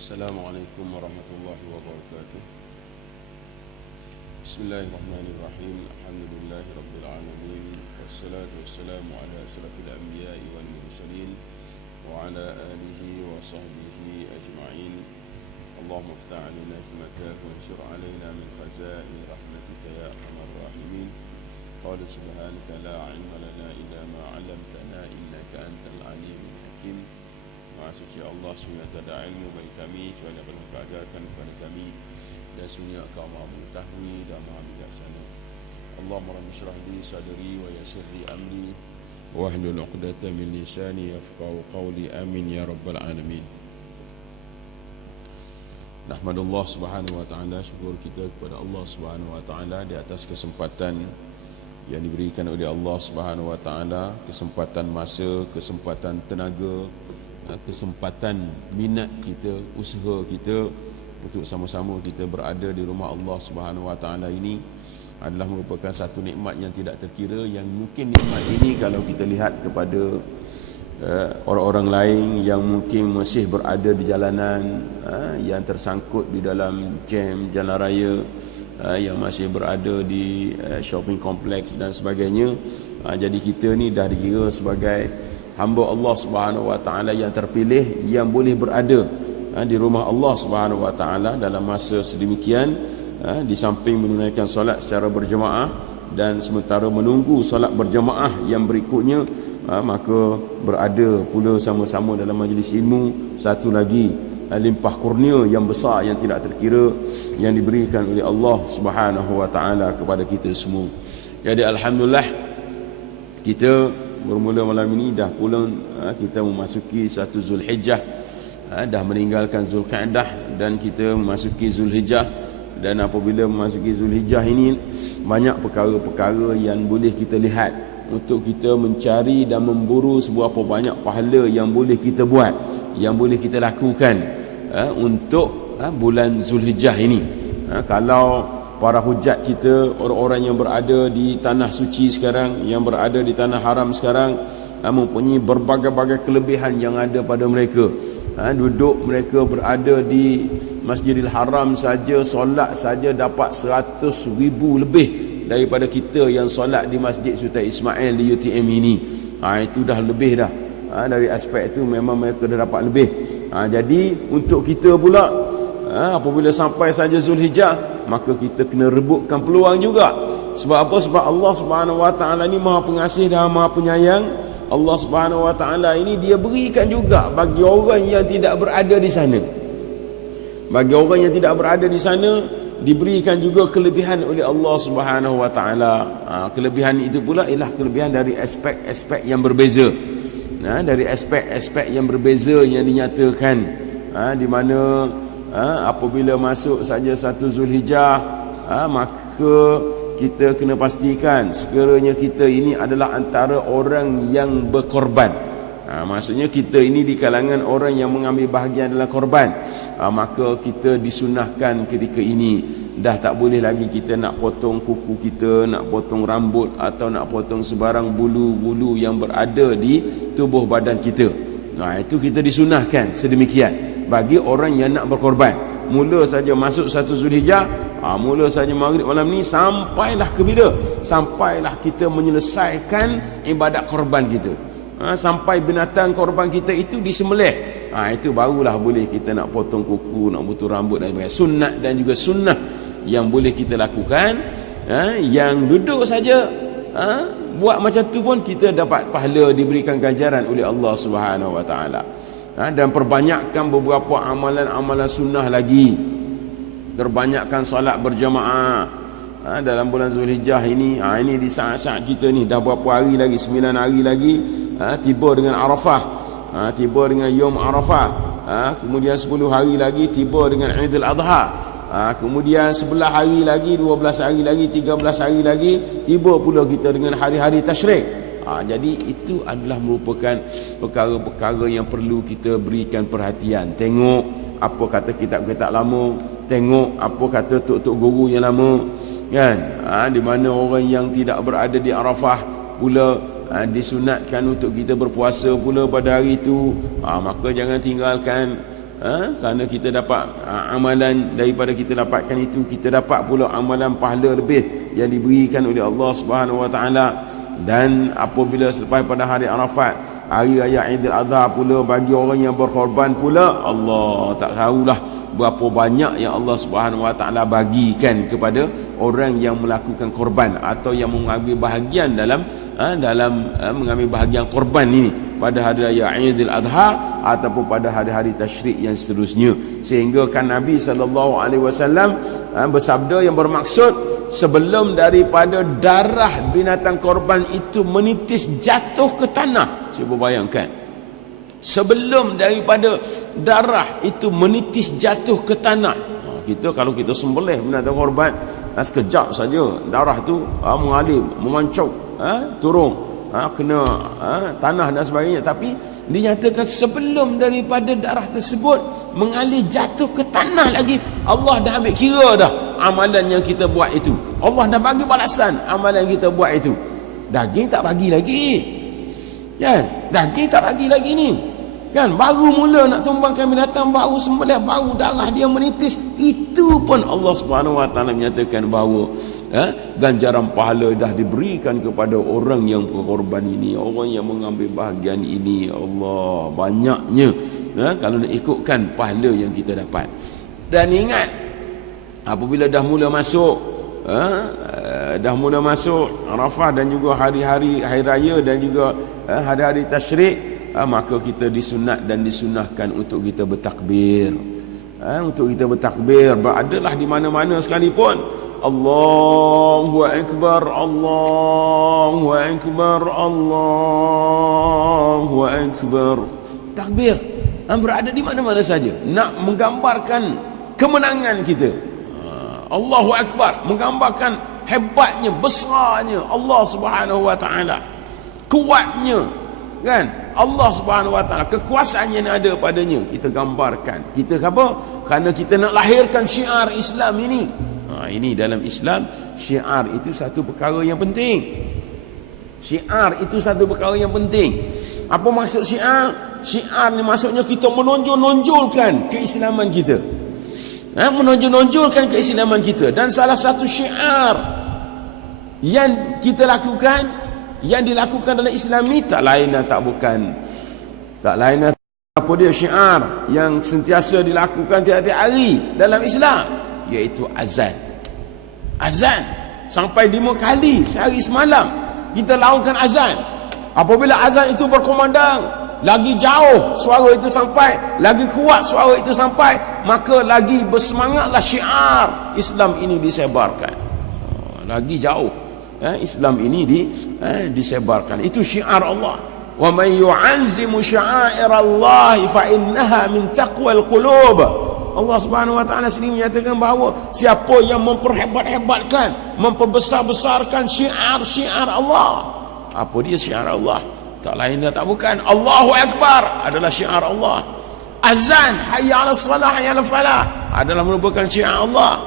Assalamualaikum warahmatullahi wabarakatuh. Bismillahirrahmanirrahim. Alhamdulillahi rabbil alamin. Wassalatu wassalamu ala asyrafil anbiya'i wal mursalin wa ala alihi wa sahbihi ajma'in. Allahumma iftah 'alaina hikmataka wa anshur 'alaina min khazaini rahmatika ya arhamar rahimin. Qala subhanaka la 'ilma lana illa ma 'allamtana innaka antal alimul hakim. Maha suci Allah, sunnya tiada ilmu bagi kami kecuali apa yang Kau ajarkan kepada kami, dan sunnya Kau maha mengetahui dan maha bijaksana. Allahumma rabbi shrah li sadri wa yassir li amri wahlul 'uqdatam min lisani yafqahu qawli. Amin ya rabbal alamin. Nahmadullah subhanahu wa ta'ala, syukur kita kepada Allah subhanahu wa ta'ala di atas kesempatan yang diberikan oleh Allah subhanahu wa ta'ala, kesempatan masa, kesempatan tenaga, kesempatan minat kita, usaha kita untuk sama-sama kita berada di rumah Allah Subhanahu Wa Taala ini adalah merupakan satu nikmat yang tidak terkira, yang mungkin nikmat ini kalau kita lihat kepada orang-orang lain yang mungkin masih berada di jalanan, yang tersangkut di dalam jam jalan raya, yang masih berada di shopping kompleks dan sebagainya, jadi kita ni dah dikira sebagai hamba Allah Subhanahu Wa Taala yang terpilih, yang boleh berada di rumah Allah Subhanahu Wa Taala dalam masa sedemikian, di samping menunaikan solat secara berjemaah dan sementara menunggu solat berjemaah yang berikutnya, maka berada pula sama-sama dalam majlis ilmu. Satu lagi limpah kurnia yang besar yang tidak terkira yang diberikan oleh Allah Subhanahu Wa Taala kepada kita semua. Jadi alhamdulillah, kita bermula malam ini dah pula kita memasuki satu Zulhijjah, dah meninggalkan Zulqa'dah dan kita memasuki Zulhijjah. Dan apabila memasuki Zulhijjah ini, banyak perkara-perkara yang boleh kita lihat untuk kita mencari dan memburu seberapa banyak pahala yang boleh kita buat, yang boleh kita lakukan untuk bulan Zulhijjah ini. Kalau para hujat kita, orang-orang yang berada di tanah suci sekarang, yang berada di tanah haram sekarang, mempunyai berbagai-bagai kelebihan yang ada pada mereka. Duduk mereka berada di Masjidil Haram saja, solat saja dapat 100,000 lebih daripada kita yang solat di Masjid Sultan Ismail di UTM ini. Itu dah lebih dah. Dari aspek itu memang mereka dah dapat lebih. Jadi untuk kita pula, apabila sampai saja Zulhijjah, maka kita kena rebutkan peluang juga. Sebab apa? Sebab Allah Subhanahu Wa Taala ni Maha Pengasih dan Maha Penyayang. Allah Subhanahu Wa Taala ini dia berikan juga bagi orang yang tidak berada di sana. Bagi orang yang tidak berada di sana diberikan juga kelebihan oleh Allah Subhanahu Wa Taala. Kelebihan itu pula ialah kelebihan dari aspek-aspek yang berbeza. Dari aspek-aspek yang berbeza yang dinyatakan, di mana apabila masuk saja satu Zulhijjah, maka kita kena pastikan sekiranya kita ini adalah antara orang yang berkorban. Maksudnya kita ini di kalangan orang yang mengambil bahagian dalam korban. Maka kita disunahkan ketika ini dah tak boleh lagi kita nak potong kuku kita, nak potong rambut atau nak potong sebarang bulu-bulu yang berada di tubuh badan kita. Itu kita disunahkan sedemikian bagi orang yang nak berkorban. Mula saja masuk satu Zulhijjah, mula saja maghrib malam ni sampailah ke bila? Sampailah kita menyelesaikan ibadat korban kita. Sampai binatang korban kita itu disembelih. Itu barulah boleh kita nak potong kuku, nak potong rambut dan sebagainya. Sunat dan juga sunnah yang boleh kita lakukan. Yang duduk saja buat macam tu pun kita dapat pahala, diberikan ganjaran oleh Allah Subhanahu Wa Taala. Dan perbanyakkan beberapa amalan-amalan sunnah lagi. Terbanyakkan solat berjamaah dalam bulan Zulhijjah ini. Ini di saat-saat kita ni dah berapa hari lagi, 9 hari lagi, tiba dengan Arafah, tiba dengan Yom Arafah, kemudian 10 hari lagi tiba dengan Aidil Adha, kemudian 11 hari lagi, 12 hari lagi, 13 hari lagi tiba pula kita dengan hari-hari tasyrik. Jadi itu adalah merupakan perkara-perkara yang perlu kita berikan perhatian. Tengok apa kata kitab-kitab lama, tengok apa kata tok-tok guru yang lama, kan? Di mana orang yang tidak berada di Arafah pula disunatkan untuk kita berpuasa pula pada hari itu. Maka jangan tinggalkan Kerana kita dapat amalan daripada kita dapatkan itu, kita dapat pula amalan pahala lebih yang diberikan oleh Allah Subhanahu Wa Taala. Dan apabila selepas pada hari Arafat, hari raya Aidil Adha pula, bagi orang yang berkorban pula, Allah tak tahulah berapa banyak yang Allah Subhanahu Wa Taala bagikan kepada orang yang melakukan korban atau yang mengambil bahagian dalam mengambil bahagian korban ini pada hari raya Aidil Adha ataupun pada hari-hari tasyrik yang seterusnya. Sehingga kan Nabi SAW bersabda yang bermaksud, sebelum daripada darah binatang korban itu menitis jatuh ke tanah, cuba bayangkan, sebelum daripada darah itu menitis jatuh ke tanah. Kita kalau kita sembelih binatang korban, sekejap saja darah tu mengalir, memancung, turun, kena tanah dan sebagainya. Tapi dinyatakan sebelum daripada darah tersebut mengalir jatuh ke tanah lagi, Allah dah ambil kira dah amalan yang kita buat itu. Allah dah bagi balasan amalan yang kita buat itu. Daging tak bagi lagi, kan? Daging tak bagi lagi ni, kan? Baru mula nak tumbangkan binatang, baru sembelih, baru darah dia menitis, itu pun Allah Subhanahu Wa Taala menyatakan bahawa ganjaran pahala dah diberikan kepada orang yang berkorban ini, orang yang mengambil bahagian ini. Allah, banyaknya kalau nak ikutkan pahala yang kita dapat. Dan ingat, apabila dah mula masuk Arafah dan juga hari-hari hari raya dan juga hari-hari tasyrik, maka kita disunat dan disunahkan untuk kita bertakbir. Untuk kita bertakbir, beradalah di mana-mana sekalipun, Allahu Akbar, Allahu Akbar, Allahu Akbar. Takbir, berada di mana-mana saja, nak menggambarkan kemenangan kita. Allahu Akbar menggambarkan hebatnya, besarnya Allah Subhanahu Wa Taala, kuatnya, kan, Allah Subhanahu Wa Taala, kekuasaan yang ada padanya. Kita gambarkan, kita apa? Kerana kita nak lahirkan syiar Islam ini. Ini dalam Islam, syiar itu satu perkara yang penting. Syiar itu satu perkara yang penting. Apa maksud syiar? Syiar ni maksudnya kita menonjol-nonjolkan keislaman kita, menonjol-nonjolkan keislaman kita. Dan salah satu syiar yang kita lakukan, yang dilakukan dalam Islam ni, tak lain apa dia syiar yang sentiasa dilakukan tiap-tiap hari dalam Islam, iaitu azan. Azan sampai 5 kali sehari semalam kita lakukan azan. Apabila azan itu berkumandang, lagi jauh suara itu sampai, lagi kuat suara itu sampai, maka lagi bersemangatlah syiar Islam ini disebarkan. Lagi jauh Islam ini disebarkan. Itu syiar Allah. Wa man yu'azzimu sya'airallahi fa innaha min taqwal qulub. Allah Subhanahu Wa Taala sendiri menyatakan bahawa siapa yang memperhebat-hebatkan, memperbesar-besarkan syiar-syiar Allah. Apa dia syiar Allah? Tak lain dan tak bukan, Allahu Akbar adalah syiar Allah. Azan, hayya 'alas salah, hayya 'alal falah adalah merupakan syiar Allah.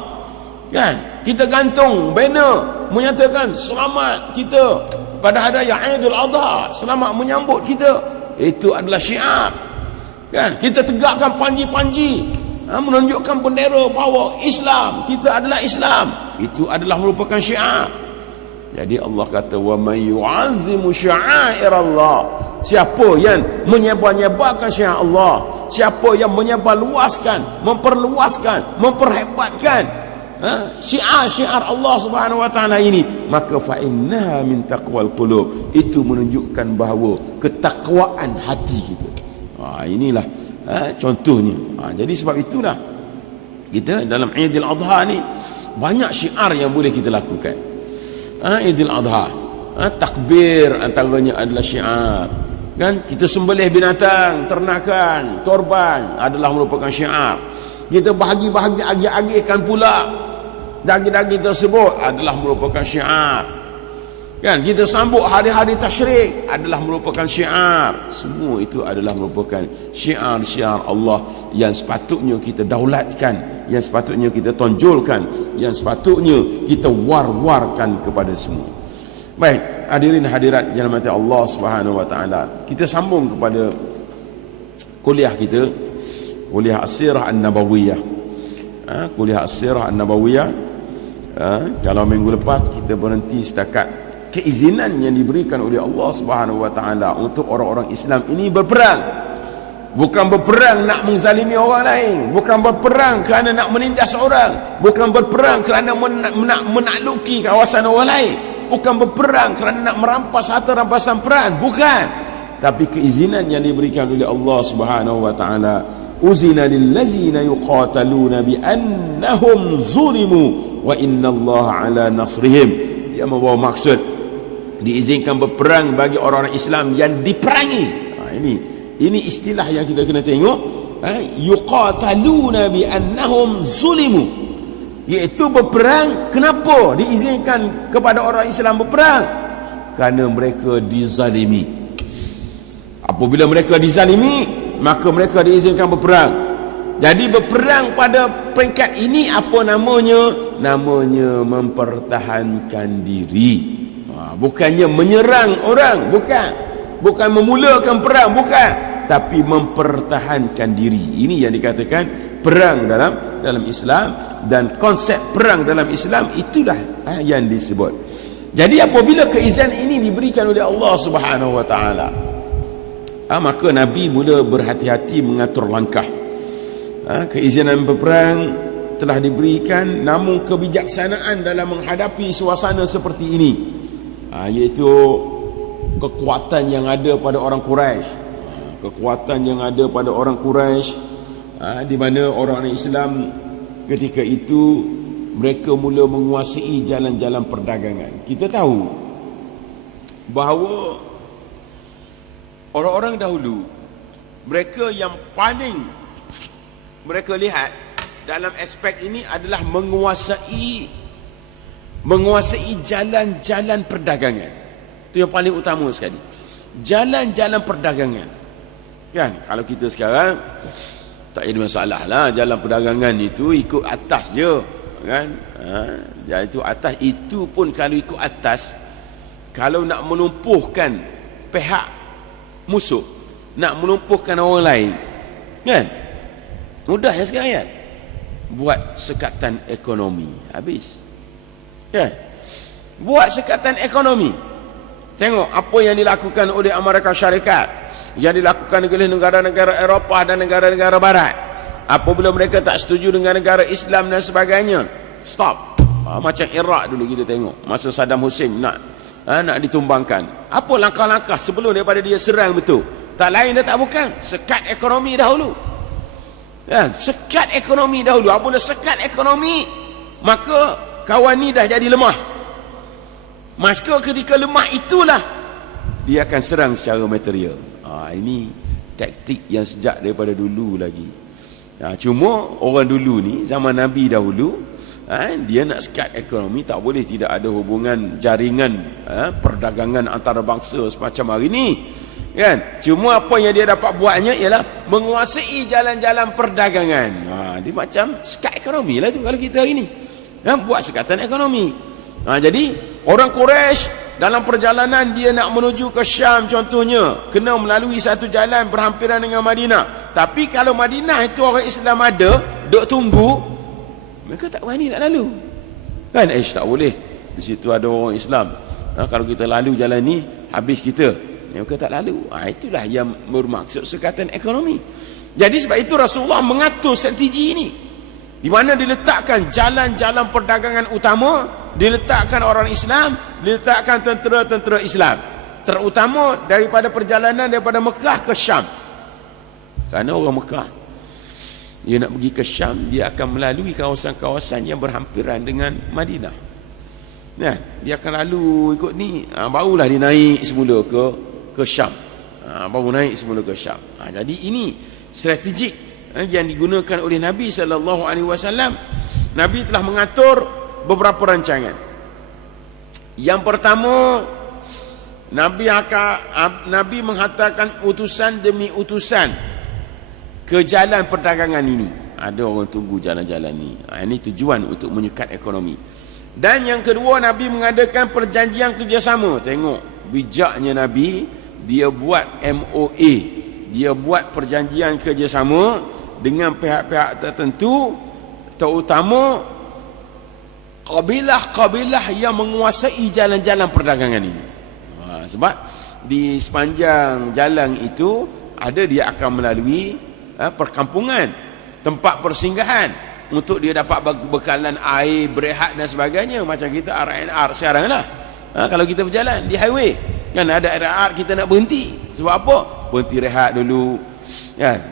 Kan? Kita gantung banner menyatakan selamat kita pada hari raya Aidil Adha, selamat menyambut kita. Itu adalah syiar. Kan? Kita tegakkan panji-panji menunjukkan bendera bahawa Islam, kita adalah Islam. Itu adalah merupakan syiar. Jadi Allah kata, wa man yu'azzimu sya'airallah, siapa yang menyebar-nyebarkan syiar Allah, siapa yang menyebarluaskan, memperluaskan, memperhebatkan syiar-syiar Allah Subhanahu Wa Taala ini, maka fa innaha min taqwal qulub, itu menunjukkan bahawa ketakwaan hati kita. Inilah contohnya. Jadi sebab itulah kita dalam Aidil Adha ni banyak syiar yang boleh kita lakukan. Aidil Adha, takbir antaranya adalah syiar, kan? Kita sembelih binatang, ternakan, korban adalah merupakan syiar. Kita bahagi-bahagi agih-agihkan pula daging-daging tersebut adalah merupakan syiar, kan? Kita sambut hari-hari tasyrik adalah merupakan syiar. Semua itu adalah merupakan syiar-syiar Allah yang sepatutnya kita daulatkan, yang sepatutnya kita tonjolkan, yang sepatutnya kita war-warkan kepada semua. Baik, hadirin hadirat yang dirahmati Allah Subhanahu Wa Taala, kita sambung kepada kuliah kita kuliah As-Sirah An-Nabawiyah. Kuliah As-Sirah An-Nabawiyah. Kalau minggu lepas kita berhenti setakat keizinan yang diberikan oleh Allah Subhanahu wa taala untuk orang-orang Islam ini berperang. Bukan berperang nak menzalimi orang lain, bukan berperang kerana nak menindas orang, bukan berperang kerana nak menakluki kawasan orang lain, bukan berperang kerana nak merampas harta rampasan perang, bukan. Tapi keizinan yang diberikan oleh Allah Subhanahu wa taala, uzina lillazina yuqataluna bi annahum zulimu wa innallaha ala nasrihim. Dia membawa maksud diizinkan berperang bagi orang-orang Islam yang diperangi. Ini istilah yang kita kena tengok. Yuqataluna bi annahum zulimu, iaitu berperang. Kenapa diizinkan kepada orang Islam berperang? Kerana mereka dizalimi. Apabila mereka dizalimi, maka mereka diizinkan berperang. Jadi berperang pada peringkat ini apa namanya? Namanya mempertahankan diri. Bukannya menyerang orang, bukan memulakan perang, bukan, tapi mempertahankan diri. Ini yang dikatakan perang dalam Islam, dan konsep perang dalam Islam itulah yang disebut. Jadi apabila keizinan ini diberikan oleh Allah Subhanahu wa taala, maka Nabi mula berhati-hati mengatur langkah. Keizinan berperang telah diberikan, namun kebijaksanaan dalam menghadapi suasana seperti ini, iaitu kekuatan yang ada pada orang Quraisy, di mana orang Islam ketika itu mereka mula menguasai jalan-jalan perdagangan. Kita tahu bahawa orang-orang dahulu, mereka yang paling mereka lihat dalam aspek ini adalah menguasai jalan-jalan perdagangan. Itu yang paling utama sekali, jalan-jalan perdagangan. Kan, kalau kita sekarang tak ada masalah lah, jalan perdagangan itu ikut atas je, kan? Itu atas, itu pun kalau ikut atas, kalau nak melumpuhkan pihak musuh, nak melumpuhkan orang lain, kan, mudah ya sekarang, kan? Buat sekatan ekonomi, habis, kan? Buat sekatan ekonomi. Tengok apa yang dilakukan oleh Amerika Syarikat, yang dilakukan oleh negara-negara Eropah dan negara-negara Barat. Apabila mereka tak setuju dengan negara Islam dan sebagainya, stop. Macam Iraq dulu kita tengok, masa Saddam Hussein nak ditumbangkan. Apa langkah-langkah sebelum daripada dia serang betul? Tak lain dan tak bukan, sekat ekonomi dahulu. Sekat ekonomi dahulu. Apabila sekat ekonomi, maka kawan ni dah jadi lemah. Maka ketika lemah itulah dia akan serang secara material. Ini taktik yang sejak daripada dulu lagi. Cuma orang dulu ni, zaman Nabi dahulu, dia nak sekat ekonomi, tak boleh tidak ada hubungan jaringan perdagangan antarabangsa semacam hari ni, kan? Cuma apa yang dia dapat buatnya ialah menguasai jalan-jalan perdagangan. Dia macam sekat ekonomi lah tu kalau kita hari ni, buat sekatan ekonomi. Jadi orang Quraisy dalam perjalanan dia nak menuju ke Syam contohnya, kena melalui satu jalan berhampiran dengan Madinah. Tapi kalau Madinah itu orang Islam ada, duk tunggu, mereka tak berani nak lalu, kan? Tak boleh, di situ ada orang Islam, kalau kita lalu jalan ni habis kita. Mereka tak lalu. Itulah yang bermaksud sekatan ekonomi. Jadi sebab itu Rasulullah mengatur strategi ini, di mana diletakkan jalan-jalan perdagangan utama, diletakkan orang Islam, diletakkan tentera-tentera Islam, terutama daripada perjalanan daripada Mekah ke Syam. Kerana orang Mekah, dia nak pergi ke Syam, dia akan melalui kawasan-kawasan yang berhampiran dengan Madinah. Dia akan lalu ikut ni, barulah dia naik semula ke Syam. Baru naik semula ke Syam. Jadi ini strategik yang digunakan oleh Nabi SAW. Nabi telah mengatur beberapa rancangan. Yang pertama, Nabi menghantarkan utusan demi utusan ke jalan perdagangan ini. Ada orang tunggu jalan-jalan ini. Ini tujuan untuk menyekat ekonomi. Dan yang kedua, Nabi mengadakan perjanjian kerjasama. Tengok bijaknya Nabi, dia buat MOA, dia buat perjanjian kerjasama dengan pihak-pihak tertentu, terutama kabilah-kabilah yang menguasai jalan-jalan perdagangan ini. Sebab di sepanjang jalan itu ada dia akan melalui perkampungan, tempat persinggahan untuk dia dapat bekalan air, berehat dan sebagainya. Macam kita RNR sekarang lah. Kalau kita berjalan di highway kan ada RNR, kita nak berhenti. Sebab apa? Berhenti rehat dulu,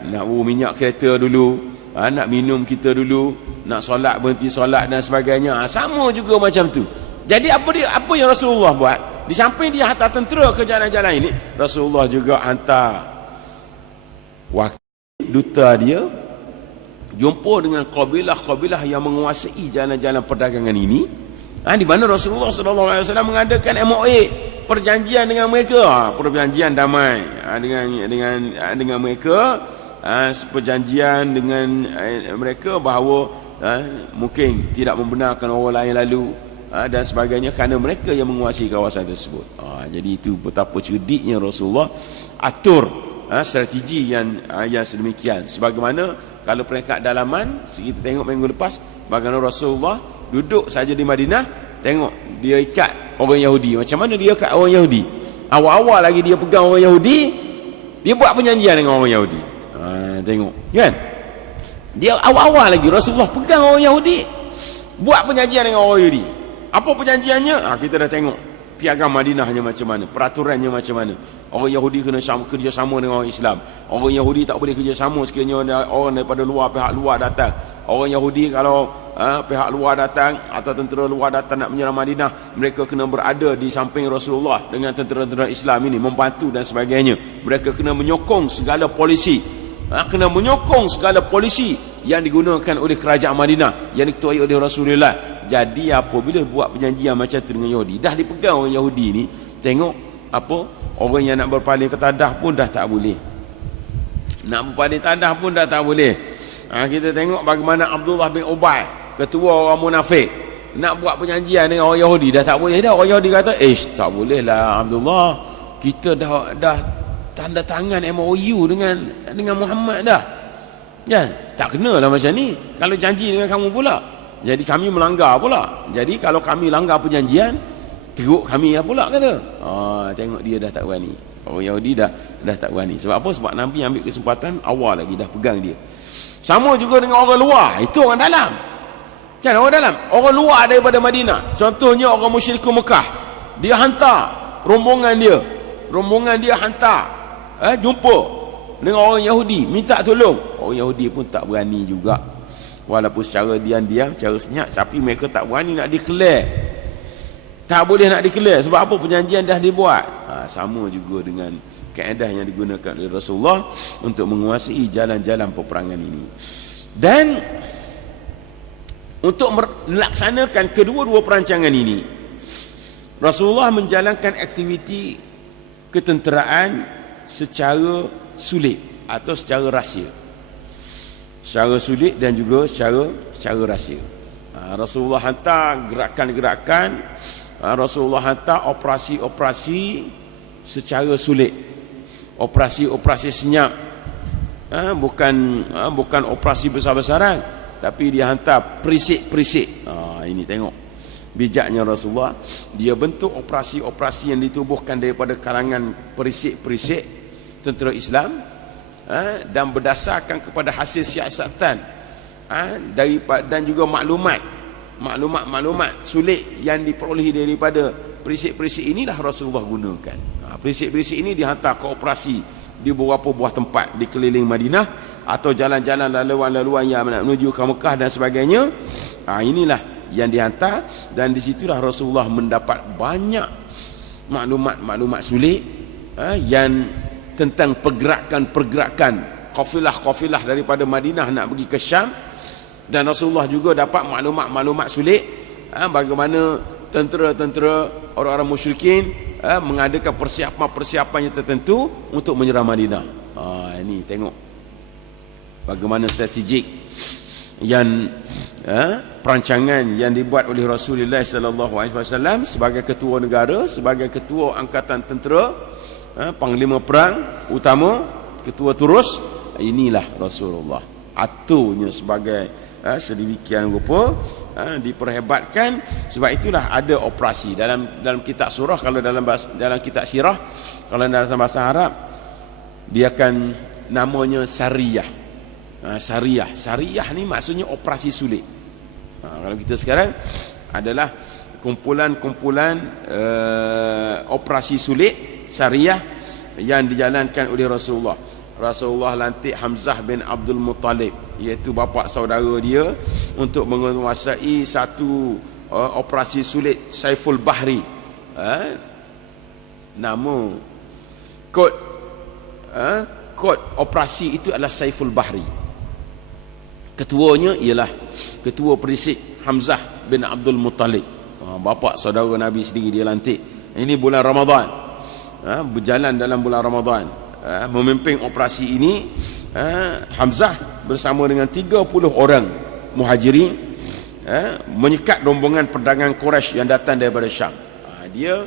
nak minyak kereta dulu, nak minum kita dulu, nak solat berhenti solat dan sebagainya. Sama juga macam tu. Jadi apa yang Rasulullah buat? Di samping dia hantar tentera ke jalan-jalan ini, Rasulullah juga hantar wakil duta dia jumpa dengan kabilah-kabilah yang menguasai jalan-jalan perdagangan ini, di mana Rasulullah SAW mengadakan MOA, perjanjian dengan mereka, perjanjian damai dengan mereka, perjanjian dengan mereka bahawa mungkin tidak membenarkan orang lain lalu dan sebagainya, kerana mereka yang menguasai kawasan tersebut. Jadi itu betapa cerdiknya Rasulullah atur strategi yang sedemikian. Sebagaimana kalau peringkat dalaman, kita tengok minggu lepas bagaimana Rasulullah duduk saja di Madinah, tengok dia ikat orang Yahudi. Macam mana dia ikat orang Yahudi? Awal-awal lagi dia pegang orang Yahudi, dia buat perjanjian dengan orang Yahudi. Tengok kan, dia awal-awal lagi Rasulullah pegang orang Yahudi, buat perjanjian dengan orang Yahudi. Apa perjanjiannya? Kita dah tengok piagam Madinahnya macam mana, peraturannya macam mana. Orang Yahudi kena kerjasama dengan orang Islam. Orang Yahudi tak boleh kerjasama sekiranya orang daripada luar, pihak luar datang. Orang Yahudi kalau pihak luar datang atau tentera luar datang nak menyerang Madinah, mereka kena berada di samping Rasulullah dengan tentera-tentera Islam ini, membantu dan sebagainya. Mereka kena menyokong segala polisi, yang digunakan oleh kerajaan Madinah, yang diketuai oleh Rasulullah. Jadi apabila buat perjanjian macam tu dengan Yahudi, dah dipegang orang Yahudi ni, tengok orang yang nak berpaling ke tadah pun dah tak boleh, nak berpaling tadah pun dah tak boleh. Kita tengok bagaimana Abdullah bin Ubay, ketua orang munafik, nak buat perjanjian dengan orang Yahudi, dah tak boleh dah. Orang Yahudi kata, tak boleh lah Abdullah, kita dah tanda tangan MOU dengan Muhammad dah. Tak kena lah macam ni. Kalau janji dengan kamu pula, jadi kami melanggar pula. Jadi kalau kami langgar perjanjian, teruk kami lah pula kata. Tengok dia dah tak berani. Orang Yahudi dah tak berani. Sebab apa? Sebab Nabi ambil kesempatan awal lagi, dah pegang dia. Sama juga dengan orang luar, itu orang dalam. Kan orang dalam, orang luar daripada Madinah. Contohnya orang musyrikin Mekah, dia hantar rombongan dia hantar jumpa dengan orang Yahudi, minta tolong. Orang Yahudi pun tak berani juga, walaupun secara diam-diam, secara senyap, tapi mereka tak berani nak declare. Tak boleh nak declare. Sebab apa? Perjanjian dah dibuat. Sama juga dengan kaedah yang digunakan oleh Rasulullah untuk menguasai jalan-jalan peperangan ini. Dan untuk melaksanakan kedua-dua perancangan ini, Rasulullah menjalankan aktiviti ketenteraan secara sulit atau secara rahsia. Secara sulit dan juga secara rahsia. Rasulullah hantar gerakan-gerakan, Rasulullah hantar operasi-operasi secara sulit. Operasi-operasi senyap. Bukan operasi besar-besaran, tapi dia hantar perisik-perisik. Ini tengok bijaknya Rasulullah. Dia bentuk operasi-operasi yang ditubuhkan daripada kalangan perisik-perisik tentera Islam, dan berdasarkan kepada hasil siasatan dan juga maklumat sulit yang diperolehi daripada perisik-perisik inilah Rasulullah gunakan. Perisik-perisik ini dihantar ke operasi di beberapa buah tempat di keliling Madinah atau jalan-jalan laluan-laluan yang menuju ke Mekah dan sebagainya. Inilah yang dihantar, dan disitulah Rasulullah mendapat banyak maklumat sulit yang tentang pergerakan kafilah-kafilah daripada Madinah nak pergi ke Syam. Dan Rasulullah juga dapat maklumat sulit bagaimana tentera-tentera orang-orang musyrikin mengadakan persiapan yang tertentu untuk menyerang Madinah. Ini tengok bagaimana strategik yang perancangan yang dibuat oleh Rasulullah sallallahu alaihi wasallam sebagai ketua negara, sebagai ketua angkatan tentera, panglima perang utama, ketua terus. Inilah Rasulullah. aturnya sebagai sedemikian rupa, diperhebatkan. Sebab itulah ada operasi dalam kitab surah. Kalau dalam kitab sirah, kalau dalam bahasa Arab dia akan namanya sariyah. Sariyah ni maksudnya operasi sulit. Kalau kita sekarang adalah kumpulan-kumpulan operasi sulit sariyah yang dijalankan oleh Rasulullah lantik Hamzah bin Abdul Muttalib, iaitu bapa saudara dia, untuk menguasai satu operasi sulit Saiful Bahri. Nama kod operasi itu adalah Saiful Bahri. Ketuanya ialah ketua perisik Hamzah bin Abdul Muttalib, bapa saudara Nabi sendiri dia lantik. Ini bulan Ramadan, berjalan dalam bulan Ramadan. Memimpin operasi ini Hamzah bersama dengan 30 orang muhajirin menyekat rombongan perdagangan Quraisy yang datang daripada Syam. Dia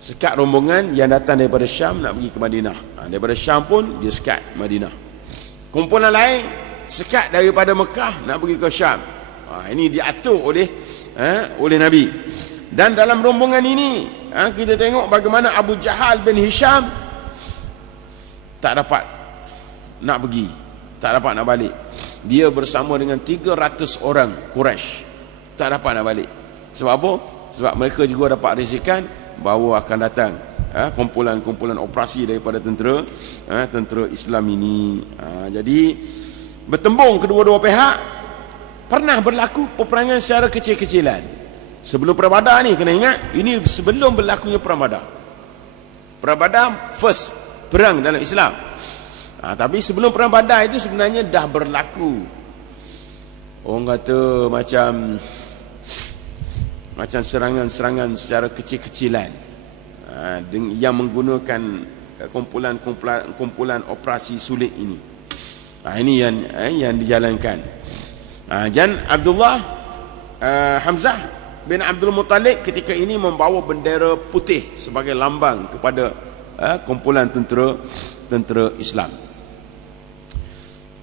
sekat rombongan yang datang daripada Syam nak pergi ke Madinah. Daripada Syam pun dia sekat Madinah. Kumpulan lain sekat daripada Mekah nak pergi ke Syam. Ini diatur oleh Nabi. Dan dalam rombongan ini kita tengok bagaimana Abu Jahal bin Hisham tak dapat nak pergi, tak dapat nak balik. Dia bersama dengan 300 orang Quraisy tak dapat nak balik. Sebab apa? Sebab mereka juga dapat risikan bahawa akan datang kumpulan-kumpulan operasi daripada tentera Islam ini. Jadi bertembung kedua-dua pihak. Pernah berlaku peperangan secara kecil-kecilan sebelum Perang Badar ni. Kena ingat, ini sebelum berlakunya Perang Badar. Perang Badar first perang dalam Islam. Tapi sebelum Perang Badar itu sebenarnya dah berlaku, orang kata macam serangan-serangan secara kecil-kecilan yang menggunakan kumpulan operasi sulit ini. Ini yang dijalankan. Dan Abdullah Hamzah bin Abdul Muttalib ketika ini membawa bendera putih sebagai lambang kepada kumpulan tentera Islam.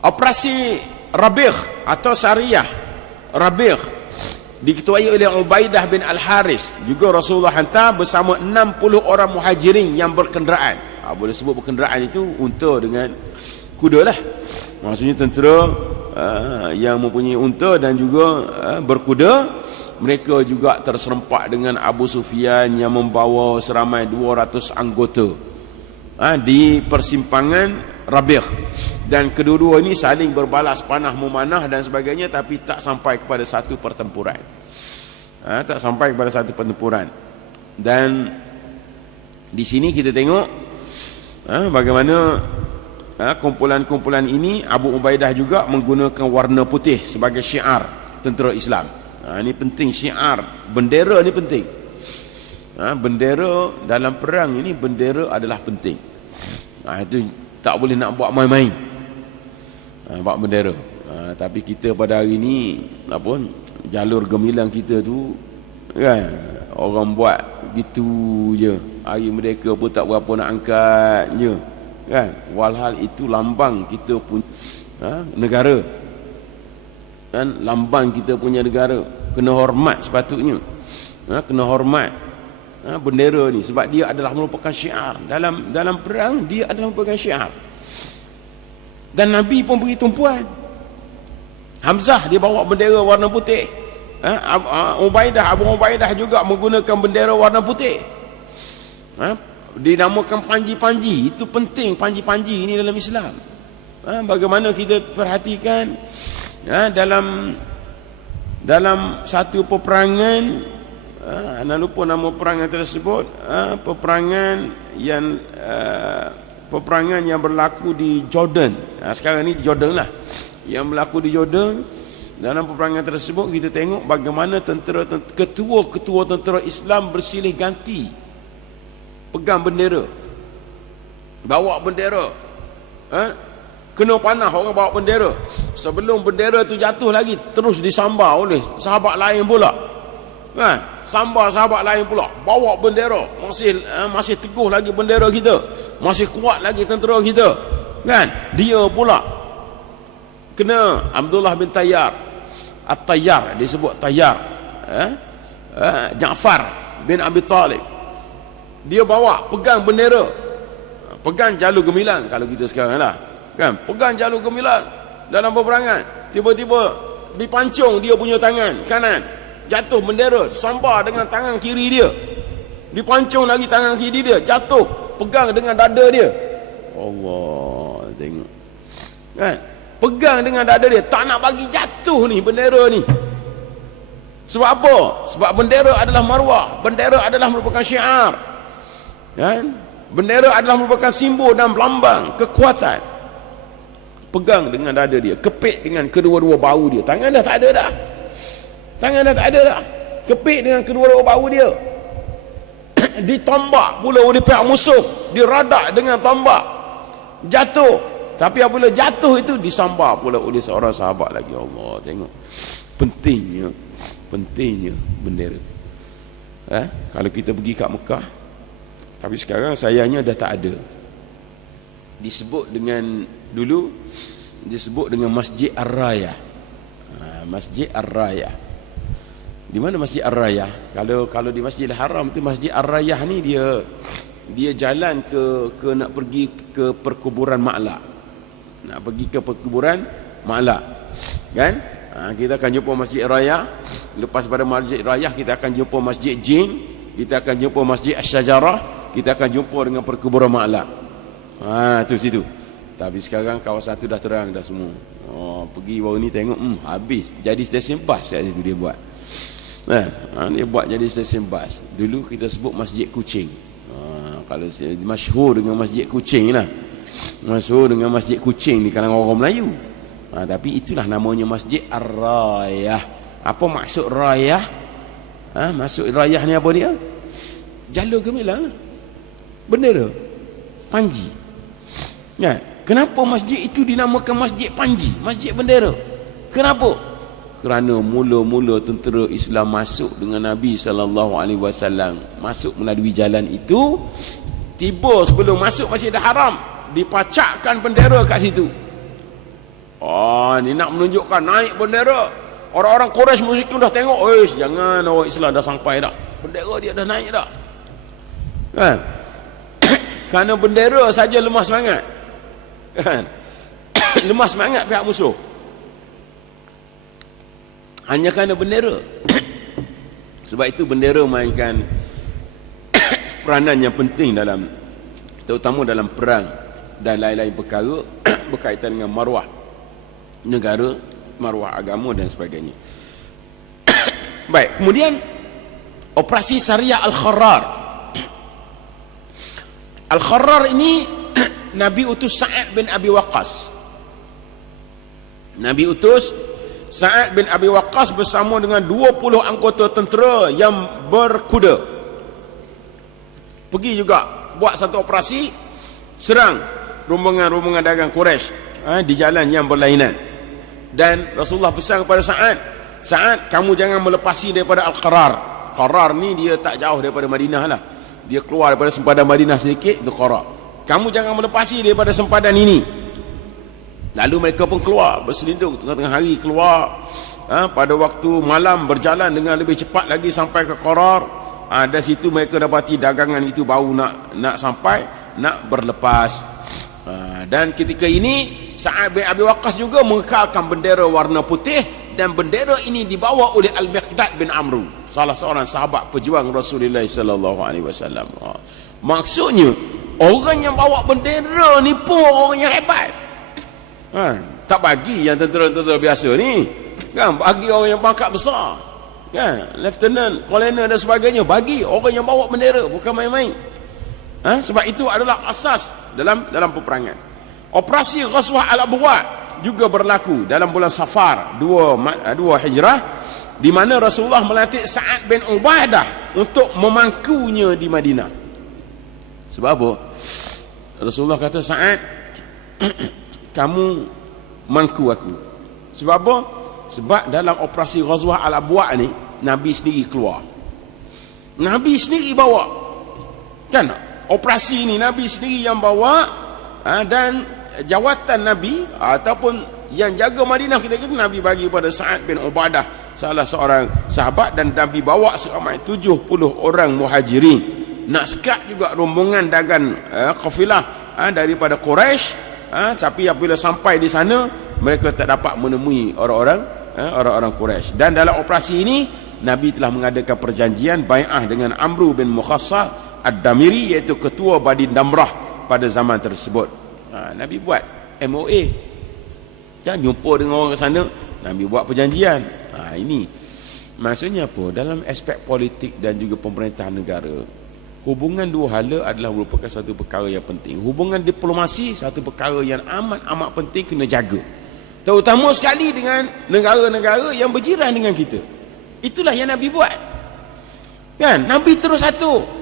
Operasi Rabi'ah atau Sariyah Rabi'ah diketuai oleh Ubaidah bin Al-Haris. Juga Rasulullah hantar bersama 60 orang muhajirin yang berkenderaan. Boleh sebut berkenderaan itu unta dengan kuda lah. Maksudnya tentera yang mempunyai unta dan juga berkuda. Mereka juga terserempak dengan Abu Sufyan yang membawa seramai 200 anggota di persimpangan Rabi'ah. Dan kedua-dua ini saling berbalas panah memanah dan sebagainya, tapi tak sampai kepada satu pertempuran. Tak sampai kepada satu pertempuran. Dan di sini kita tengok bagaimana kumpulan-kumpulan ini, Abu Ubaidah juga menggunakan warna putih sebagai syiar tentera Islam. Ini penting, syiar, bendera ni penting. Bendera dalam perang ini, bendera adalah penting. Itu tak boleh nak buat main-main, buat bendera. Tapi kita pada hari ni jalur gemilang kita tu kan, orang buat gitu je. Hari mereka pun tak berapa nak angkat je kan. Walhal itu lambang kita pun negara, dan lambang kita punya negara. Kena hormat sepatutnya. Kena hormat bendera ni, sebab dia adalah merupakan syiar. Dalam perang dia adalah merupakan syiar. Dan Nabi pun beri tumpuan. Hamzah dia bawa bendera warna putih. Abu Ubaidah juga menggunakan bendera warna putih. Dinamakan panji-panji. Itu penting, panji-panji ini dalam Islam. Bagaimana kita perhatikan dalam satu peperangan, anda lupa nama peperangan tersebut, peperangan yang berlaku di Jordan. Sekarang ni di Jordan lah, yang berlaku di Jordan. Dalam peperangan tersebut kita tengok bagaimana ketua-ketua tentera Islam bersilih ganti pegang bendera, bawa bendera. Kena panah orang bawa bendera. Sebelum bendera tu jatuh lagi, terus disambar oleh sahabat lain pula. Sambar sahabat lain pula, bawa bendera. Masih teguh lagi bendera kita, masih kuat lagi tentera kita kan. Dia pula kena Abdullah bin Tayyar At-Tayyar, disebut Tayyar, Ja'far bin Abi Talib, dia bawa pegang bendera, pegang jalur gemilang kalau kita sekarang lah kan, pegang jalur gemilang dalam peperangan, tiba-tiba dipancung dia punya tangan kanan, jatuh bendera, sambar dengan tangan kiri dia, dipancung lagi tangan kiri dia, jatuh, pegang dengan dada dia. Allah, tengok kan, pegang dengan dada dia, tak nak bagi jatuh ni bendera ni. Sebab apa? Sebab bendera adalah marwah, bendera adalah merupakan syiar kan? Bendera adalah merupakan simbol dan lambang kekuatan. Pegang dengan dada dia, kepit dengan kedua-dua bahu dia, tangan dah tak ada dah, tangan dah tak ada dah, kepit dengan kedua-dua bahu dia. Ditombak pula oleh pihak musuh, diradak dengan tombak, jatuh. Tapi apabila jatuh itu disambar pula oleh seorang sahabat lagi. Allah, tengok pentingnya bendera. Kalau kita pergi kat Mekah, tapi sekarang sayangnya dah tak ada. Disebut dengan, dulu disebut dengan Masjid Ar-Raya. Masjid Ar-Raya. Di mana Masjid Ar-Raya? Kalau di Masjidil Haram tu, Masjid Ar-Raya ni dia jalan ke nak pergi ke perkuburan Ma'la. Nak pergi ke perkuburan Ma'la. Kan? Kita akan jumpa Masjid Raya. Lepas pada Masjid Raya kita akan jumpa Masjid Jin, kita akan jumpa Masjid Asy-Syajarah, kita akan jumpa dengan perkuburan Ma'la. Tu situ. Tapi sekarang kawasan tu dah terang dah semua. Pergi baru ni tengok, habis. Jadi stesen bas kat situ dia buat. Dia buat jadi stesen bas. Dulu kita sebut Masjid Kucing. Kalau masyhur dengan Masjid Kucing lah. Masyhur dengan Masjid Kucing di kalangan orang Melayu. Tapi itulah namanya Masjid Ar-Rayah. Apa maksud Rayah? Maksud Rayah ni apa dia? Jalur gemilang, bendera, panji. Kenapa masjid itu dinamakan Masjid Panji, Masjid Bendera? Kenapa? Kerana mula-mula tentera Islam masuk dengan Nabi SAW, masuk melalui jalan itu, tiba sebelum masuk Masjidil Haram, dipacakkan bendera kat situ. Ni nak menunjukkan naik bendera. Orang-orang Quraisy musyrikin dah tengok, jangan, orang Islam dah sampai dah, bendera dia dah naik dah. Kerana bendera saja lemah semangat. Lemah semangat pihak musuh. Hanya kerana bendera. Sebab itu bendera mainkan peranan yang penting dalam, terutama dalam perang dan lain-lain perkara berkaitan dengan maruah negara, maruah agama dan sebagainya. Baik, kemudian operasi Syariah Al-Kharrar. Al-Kharrar ini Nabi utus Sa'ad bin Abi Waqqas. Nabi utus Sa'ad bin Abi Waqqas bersama dengan 20 anggota tentera yang berkuda. Pergi juga buat satu operasi serang rombongan-rombongan dagang Quraisy di jalan yang berlainan. Dan Rasulullah pesan kepada Sa'ad, kamu jangan melepasi daripada Al-Qarrar. Qarrar ni dia tak jauh daripada Madinah lah. Dia keluar daripada sempadan Madinah sedikit, itu Qarrar. Kamu jangan melepasi daripada sempadan ini. Lalu mereka pun keluar, berselindung tengah-tengah hari keluar. Pada waktu malam berjalan dengan lebih cepat lagi sampai ke Qarrar. Dari situ mereka dapati dagangan itu baru nak sampai, nak berlepas. Dan ketika ini Sa'ad bin Abi Waqqas juga mengekalkan bendera warna putih, dan bendera ini dibawa oleh Al-Miqdad bin Amru, salah seorang sahabat pejuang Rasulullah sallallahu alaihi wasallam. Maksudnya orang yang bawa bendera ni pun orang yang hebat. Tak bagi yang tentera-tentera biasa ni, kan, bagi orang yang pangkat besar, kan, lieutenant, colonel dan sebagainya, bagi orang yang bawa bendera, bukan main-main. Sebab itu adalah asas dalam peperangan. Operasi Ghazwah Al-Abwa juga berlaku dalam bulan Safar 2 Hijrah, di mana Rasulullah melantik Sa'ad bin Ubadah untuk memangkunya di Madinah. Sebab apa? Rasulullah kata, Sa'ad, kamu mangku aku. Sebab apa? Sebab dalam operasi Ghazwah Al-Abwa ni Nabi sendiri keluar, Nabi sendiri bawa, kan, operasi ini Nabi sendiri yang bawa, dan jawatan Nabi ataupun yang jaga Madinah ketika itu Nabi bagi pada Sa'ad bin Ubadah, salah seorang sahabat, dan Nabi bawa seramai 70 orang muhajirin nak sekat juga rombongan dagang kafilah daripada Quraisy. Tapi apabila sampai di sana mereka tak dapat menemui orang-orang Quraisy. Dan dalam operasi ini Nabi telah mengadakan perjanjian bai'ah dengan Amru bin Mukhassar Ad-Damiri, iaitu ketua Bani Damrah pada zaman tersebut. Nabi buat MOA, jumpa dengan orang ke sana, Nabi buat perjanjian. Ini maksudnya apa? Dalam aspek politik dan juga pemerintahan negara, hubungan dua hala adalah merupakan satu perkara yang penting. Hubungan diplomasi satu perkara yang amat penting, kena jaga, terutama sekali dengan negara-negara yang berjiran dengan kita. Itulah yang Nabi buat, kan? Nabi terus satu.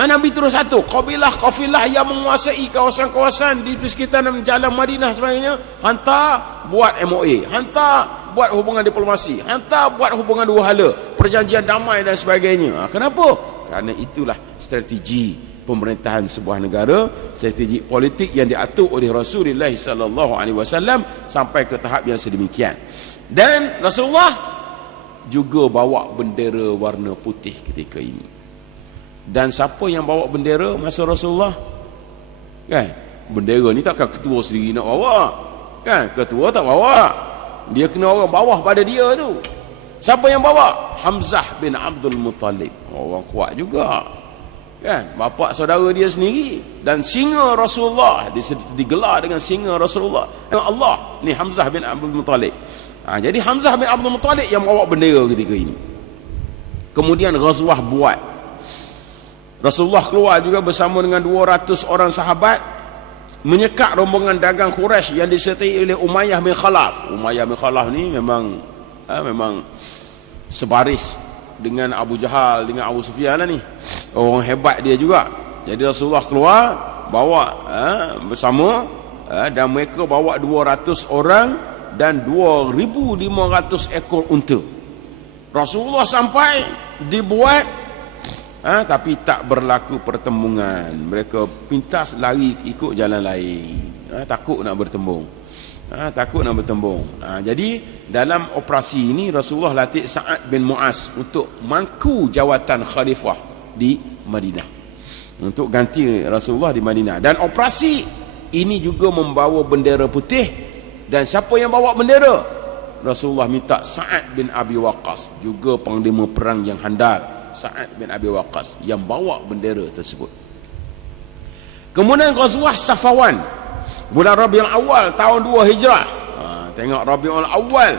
Nabi terus satu. Kafilah yang menguasai kawasan-kawasan di sekitar jalan Madinah sebagainya, hantar buat MOA, hantar buat hubungan diplomasi, hantar buat hubungan dua hala, perjanjian damai dan sebagainya. Kenapa? Kerana itulah strategi pemerintahan sebuah negara, strategi politik yang diatur oleh Rasulullah sallallahu alaihi wasallam sampai ke tahap yang sedemikian. Dan Rasulullah juga bawa bendera warna putih ketika ini. Dan siapa yang bawa bendera masa Rasulullah? Kan? Bendera ni takkan ketua sendiri nak bawa. Kan? Ketua tak bawa. Dia kena orang bawah pada dia tu. Siapa yang bawa? Hamzah bin Abdul Muttalib. Orang kuat juga. Kan? Bapa saudara dia sendiri. Dan singa Rasulullah. Digelar dengan singa Rasulullah. Dengan Allah. Ni Hamzah bin Abdul Muttalib. Jadi Hamzah bin Abdul Muttalib yang bawa bendera ketika ini. Kemudian Ghazwah buat. Rasulullah keluar juga bersama dengan 200 orang sahabat menyekat rombongan dagang Quraisy yang disertai oleh Umayyah bin Khalaf. Umayyah bin Khalaf ni memang sebaris dengan Abu Jahal, dengan Abu Sufyan lah ni. Orang hebat dia juga. Jadi Rasulullah keluar bawa bersama dan mereka bawa 200 orang dan 2,500 ekor unta. Rasulullah sampai dibuat tapi tak berlaku pertembungan. Mereka pintas lari ikut jalan lain. Takut nak bertembung. Jadi dalam operasi ini Rasulullah latih Sa'ad bin Mu'az untuk mangku jawatan khalifah di Madinah, untuk ganti Rasulullah di Madinah. Dan operasi ini juga membawa bendera putih. Dan siapa yang bawa bendera? Rasulullah minta Sa'ad bin Abi Waqqas, juga panglima perang yang handal. Sa'ad bin Abi Waqqas yang bawa bendera tersebut. Kemudian Ghazwah Safawan, bulan Rabiul Awal tahun 2 Hijrah. Tengok, Rabiul Awal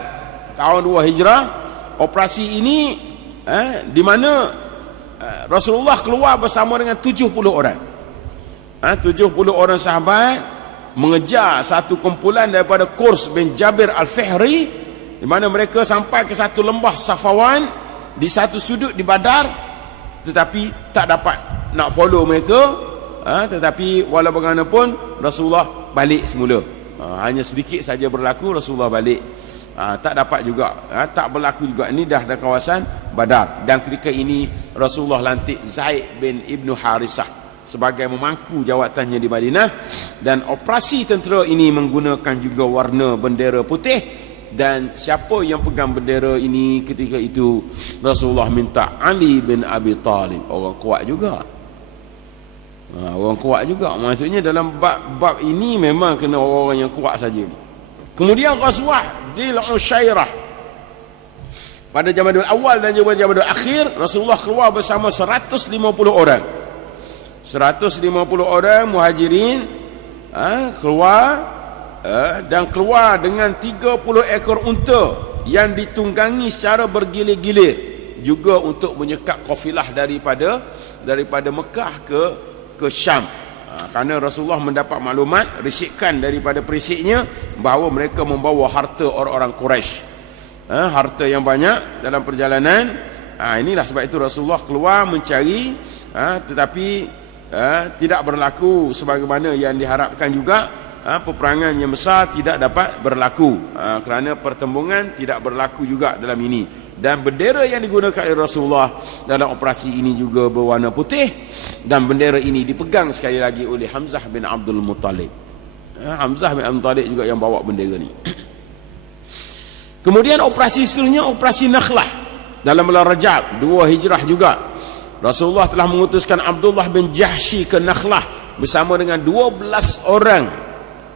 tahun 2 Hijrah. Operasi ini di mana Rasulullah keluar bersama dengan 70 orang. 70 orang sahabat mengejar satu kumpulan daripada Qurs bin Jabir Al-Fihri, di mana mereka sampai ke satu lembah Safawan di satu sudut di Badar, tetapi tak dapat nak follow mereka. Tetapi walau bagaimanapun Rasulullah balik semula. Hanya sedikit saja berlaku, Rasulullah balik. Tak dapat juga, tak berlaku juga. Ini dah ada kawasan Badar. Dan ketika ini Rasulullah lantik Zaid bin Ibnu Harisah sebagai memangku jawatannya di Madinah. Dan operasi tentera ini menggunakan juga warna bendera putih. Dan siapa yang pegang bendera ini ketika itu? Rasulullah minta Ali bin Abi Talib. Orang kuat juga. Orang kuat juga. Maksudnya dalam bab ini memang kena orang-orang yang kuat saja. Kemudian Ghazwah Dil Ushairah. Pada Jamadul Awal dan juga Jamadul Akhir, Rasulullah keluar bersama 150 orang. 150 orang muhajirin keluar. Dan keluar dengan 30 ekor unta yang ditunggangi secara bergilir-gilir, juga untuk menyekat kafilah daripada Mekah ke Syam. Kerana Rasulullah mendapat maklumat, risikan daripada perisiknya, bahawa mereka membawa harta orang-orang Quraisy, harta yang banyak dalam perjalanan. Inilah sebab itu Rasulullah keluar mencari, tetapi tidak berlaku sebagaimana yang diharapkan juga. Peperangan yang besar tidak dapat berlaku, kerana pertembungan tidak berlaku juga dalam ini. Dan bendera yang digunakan oleh Rasulullah dalam operasi ini juga berwarna putih. Dan bendera ini dipegang sekali lagi oleh Hamzah bin Abdul Muttalib. Hamzah bin Abdul Muttalib juga yang bawa bendera ni. Kemudian operasi seterusnya operasi Nakhlah dalam bulan Rajab 2 Hijrah juga. Rasulullah telah mengutuskan Abdullah bin Jahsy ke Nakhlah bersama dengan 12 orang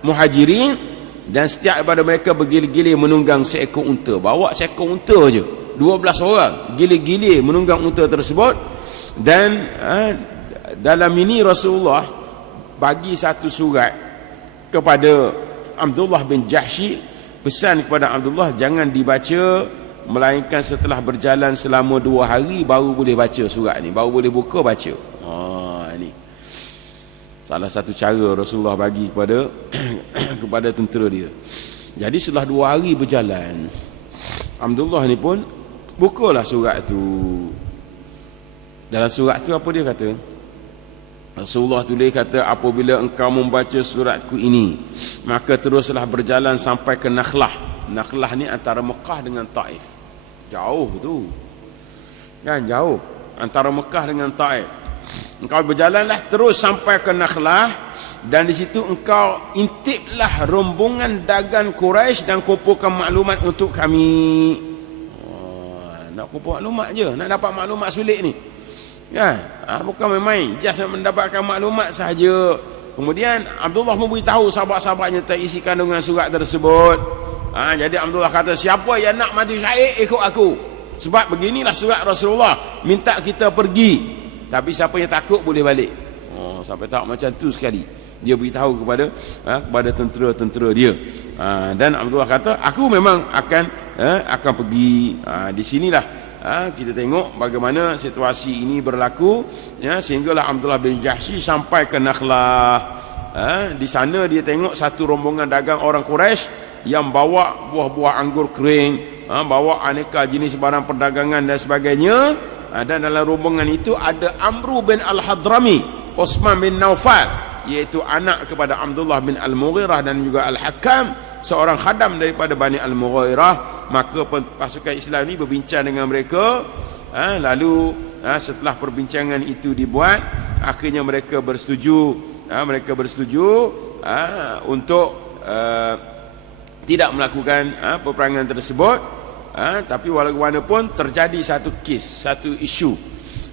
muhajirin, dan setiap daripada mereka bergilir-gilir menunggang seekor unta. Bawa seekor unta je, 12 orang gilir-gilir menunggang unta tersebut. Dan dalam ini Rasulullah bagi satu surat kepada Abdullah bin Jahsy, pesan kepada Abdullah jangan dibaca melainkan setelah berjalan selama 2 hari baru boleh baca surat ni, baru boleh buka baca. Ini salah satu cara Rasulullah bagi kepada kepada tentera dia. Jadi setelah 2 hari berjalan, Abdullah ni pun bukalah surat tu. Dalam surat tu apa dia kata? Rasulullah tulis kata, apabila engkau membaca suratku ini, maka teruslah berjalan sampai ke Nakhlah. Nakhlah ni antara Mekah dengan Taif. Jauh tu. Kan jauh antara Mekah dengan Taif. Engkau berjalanlah terus sampai ke Nakhlah, dan di situ engkau intiplah rombongan dagang Quraisy dan kumpulkan maklumat untuk kami. Nak kumpul maklumat je, nak dapat maklumat sulit ni. Ya, bukan main-main, just mendapatkan maklumat sahaja. Kemudian Abdullah memberitahu sahabat-sahabatnya tentang isi kandungan surat tersebut. Jadi Abdullah kata, siapa yang nak mati syahid ikut aku, sebab beginilah surat Rasulullah, minta kita pergi, tapi siapa yang takut boleh balik. Sampai tak macam tu sekali dia beritahu kepada tentera-tentera dia. Dan Abdullah kata, aku memang akan pergi. Di sinilah kita tengok bagaimana situasi ini berlaku, sehinggalah Abdullah bin Jahsy sampai ke Nakhlah. Di sana dia tengok satu rombongan dagang orang Quraisy yang bawa buah-buah anggur kering, bawa aneka jenis barang perdagangan dan sebagainya. Dan dalam rombongan itu ada Amru bin Al-Hadrami, Osman bin Naufal, iaitu anak kepada Abdullah bin Al-Mughirah, dan juga Al-Hakam, seorang khadam daripada Bani Al-Mughirah. Maka pasukan Islam ini berbincang dengan mereka. Lalu setelah perbincangan itu dibuat, akhirnya mereka bersetuju. Mereka bersetuju untuk tidak melakukan peperangan tersebut. Tapi walaupun terjadi satu kes, satu isu,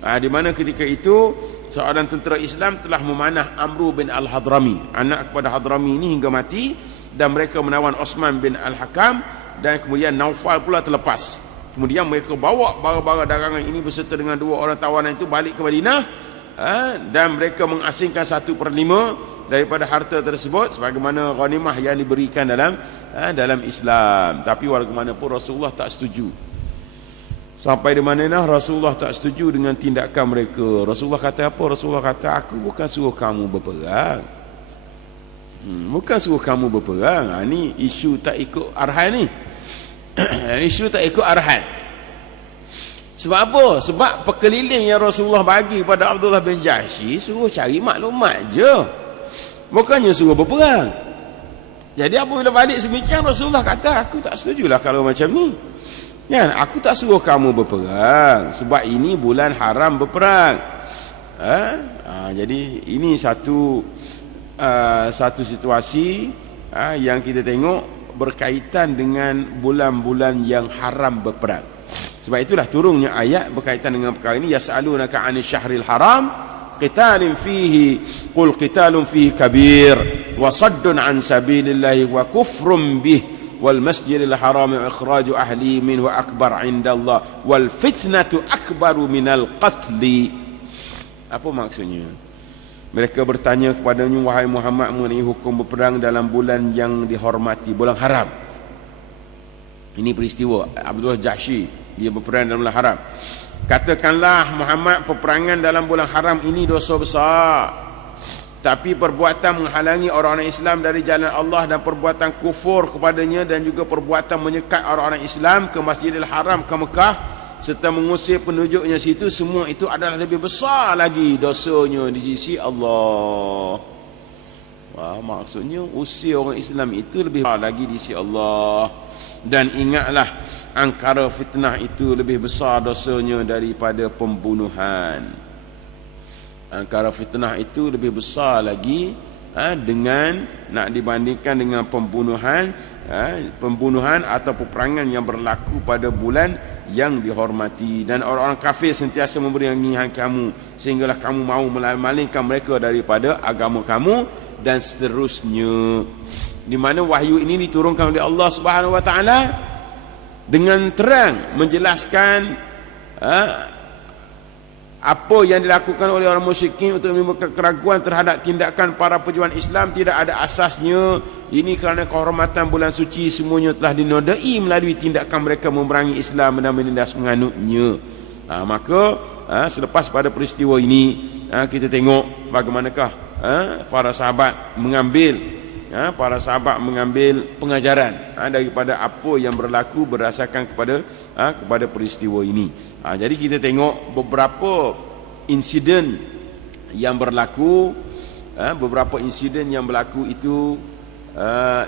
di mana ketika itu seorang tentera Islam telah memanah Amru bin Al-Hadrami, anak kepada Hadrami ini, hingga mati. Dan mereka menawan Osman bin Al-Hakam, dan kemudian Naufal pula terlepas. Kemudian mereka bawa barang-barang dagangan ini beserta dengan 2 orang tawanan itu balik ke Madinah. Dan mereka mengasingkan 1/5 daripada harta tersebut sebagaimana ghanimah yang diberikan dalam Islam. Tapi walaupun Rasulullah tak setuju. Sampai di mana Rasulullah tak setuju dengan tindakan mereka. Rasulullah kata apa? Rasulullah kata, aku bukan suruh kamu berperang. Bukan suruh kamu berperang. Ni isu tak ikut arahan ni. Isu tak ikut arahan. Sebab apa? Sebab perkeliling yang Rasulullah bagi pada Abdullah bin Jahsy suruh cari maklumat je, bukannya suruh berperang. Jadi apabila balik semikian, Rasulullah kata, aku tak setujulah kalau macam ni. Aku tak suruh kamu berperang, sebab ini bulan haram berperang. Jadi ini satu situasi yang kita tengok berkaitan dengan bulan-bulan yang haram berperang. Sebab itulah turunnya ayat berkaitan dengan perkara ini. Yas'alunaka 'anil syahril haram qitalin fihi qul qitalun fihi kabir wa saddun 'an sabilillahi wa kufrun bih wal masjidil haram wa ikhraju ahli minhu akbar 'indallah wal fitnatu akbaru minal qatli. Apa maksudnya? Mereka bertanya kepadanya, wahai Muhammad, mengenai hukum berperang dalam bulan yang dihormati, bulan haram. Ini peristiwa Abdullah Jahsy, dia berperang dalam bulan haram. Katakanlah Muhammad, peperangan dalam bulan haram ini dosa besar. Tapi perbuatan menghalangi orang-orang Islam dari jalan Allah, dan perbuatan kufur kepadanya, dan juga perbuatan menyekat orang-orang Islam ke Masjidil Haram, ke Mekah, serta mengusir penduduknya situ, semua itu adalah lebih besar lagi dosanya di sisi Allah. Maksudnya usir orang Islam itu lebih besar lagi di sisi Allah. Dan ingatlah, angkara fitnah itu lebih besar dosanya daripada pembunuhan. Angkara fitnah itu lebih besar lagi dengan nak dibandingkan dengan pembunuhan atau peperangan yang berlaku pada bulan yang dihormati. Dan orang-orang kafir sentiasa memberi angihan kamu sehinggalah kamu mahu memalingkan mereka daripada agama kamu, dan seterusnya. Di mana wahyu ini diturunkan oleh Allah Subhanahu wa taala dengan terang menjelaskan apa yang dilakukan oleh orang musyrikin untuk menimbulkan keraguan terhadap tindakan para pejuang Islam tidak ada asasnya. Ini kerana kehormatan bulan suci semuanya telah dinodai melalui tindakan mereka memerangi Islam dan menindas menganutnya. Maka selepas pada peristiwa ini kita tengok bagaimanakah para sahabat mengambil pengajaran daripada apa yang berlaku berdasarkan kepada peristiwa ini. Jadi kita tengok beberapa insiden yang berlaku. Beberapa insiden yang berlaku itu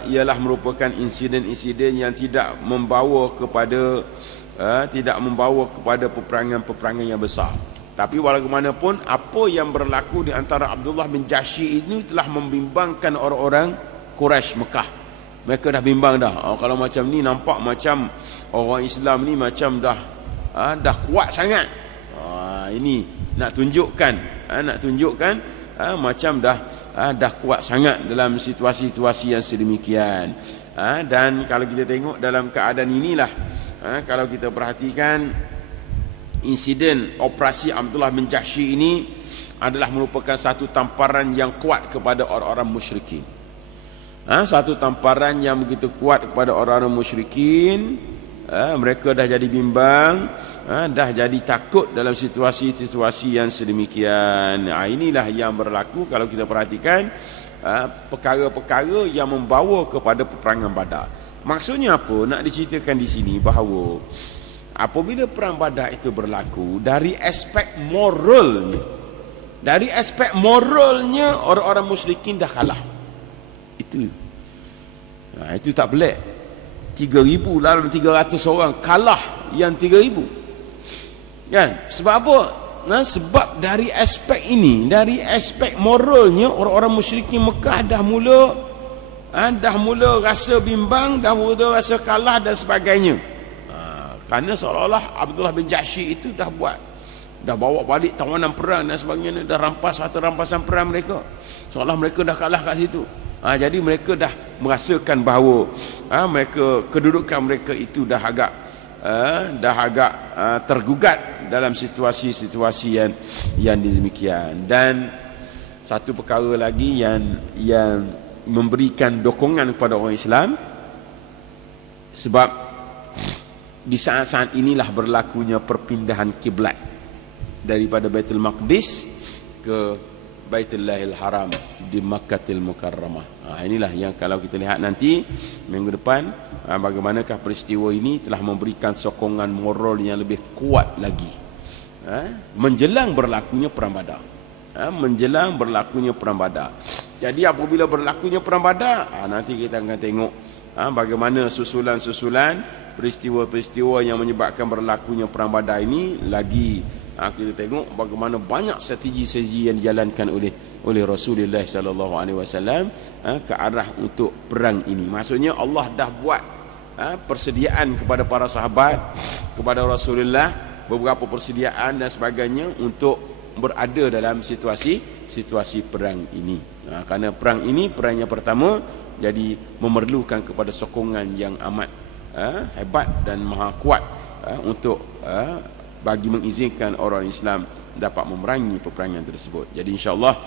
ialah merupakan insiden-insiden yang tidak membawa kepada peperangan yang besar. Tapi bagaimanapun apa yang berlaku di antara Abdullah bin Jahsy ini telah membimbangkan orang-orang Quraisy Mekah. Mereka dah bimbang dah. Kalau macam ni nampak macam orang Islam ni macam dah kuat sangat. Ini nak tunjukkan macam dah kuat sangat dalam situasi-situasi yang sedemikian. Dan kalau kita tengok dalam keadaan inilah, kalau kita perhatikan insiden operasi Abdullah bin Jahsy ini adalah merupakan satu tamparan yang kuat kepada orang-orang musyrikin. Satu tamparan yang begitu kuat kepada orang-orang musyrikin. Mereka dah jadi bimbang, dah jadi takut dalam situasi-situasi yang sedemikian. Inilah yang berlaku kalau kita perhatikan perkara-perkara yang membawa kepada peperangan Badar. Maksudnya apa? Nak diceritakan di sini bahawa apabila perang Badar itu berlaku, dari aspek moralnya orang-orang musyrikin dah kalah. Itu tak pelik. 3,000 dalam 300 orang kalah yang 3,000. Kan? Sebab apa? Sebab dari aspek ini, dari aspek moralnya orang-orang musyrikin Mekah dah mula rasa bimbang, dah mula rasa kalah dan sebagainya. Kerana seolah-olah Abdullah bin Jahsy itu dah bawa balik tawanan perang dan sebagainya, dah rampas harta rampasan perang mereka. Seolah mereka dah kalah kat situ. Jadi mereka dah merasakan bahawa kedudukan mereka itu dah agak tergugat dalam situasi-situasi yang demikian. Dan satu perkara lagi yang memberikan dokongan kepada orang Islam, sebab di saat-saat inilah berlakunya perpindahan kiblat daripada Baitul Maqdis ke Baitullahil Haram di Makkahil Mukarramah. Inilah yang kalau kita lihat nanti minggu depan, bagaimanakah peristiwa ini telah memberikan sokongan moral yang lebih kuat lagi menjelang berlakunya perang Badar. Jadi apabila berlakunya perang Badar, nanti kita akan tengok bagaimana susulan-susulan peristiwa-peristiwa yang menyebabkan berlakunya perang Badar ini lagi. Kita tengok bagaimana banyak strategi-strategi yang dijalankan oleh Rasulullah sallallahu alaihi wasallam ke arah untuk perang ini. Maksudnya Allah dah buat persediaan kepada para sahabat, kepada Rasulullah, beberapa persediaan dan sebagainya untuk berada dalam situasi perang ini. Kerana perang ini perang yang pertama, jadi memerlukan kepada sokongan yang amat hebat dan maha kuat untuk bagi mengizinkan orang Islam dapat memerangi peperangan tersebut. Jadi insya-Allah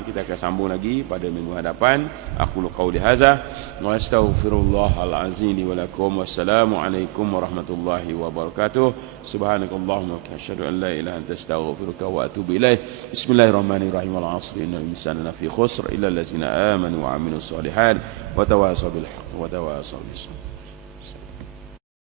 kita akan sambung lagi pada minggu hadapan. Aku qauli hadza wa astaghfirullahal azim li wa lakum. Wassalamualaikum warahmatullahi wabarakatuh. Subhanakallahumma wa asyhadu an la ilaha illa anta astaghfiruka wa atubu ilaik. Bismillahirrahmanirrahim. Wal 'asri innal insana lafi khusr illa allazina amanu wa 'amilus solihat wa tawasaw bil haqq wa tawasaw bis sabr.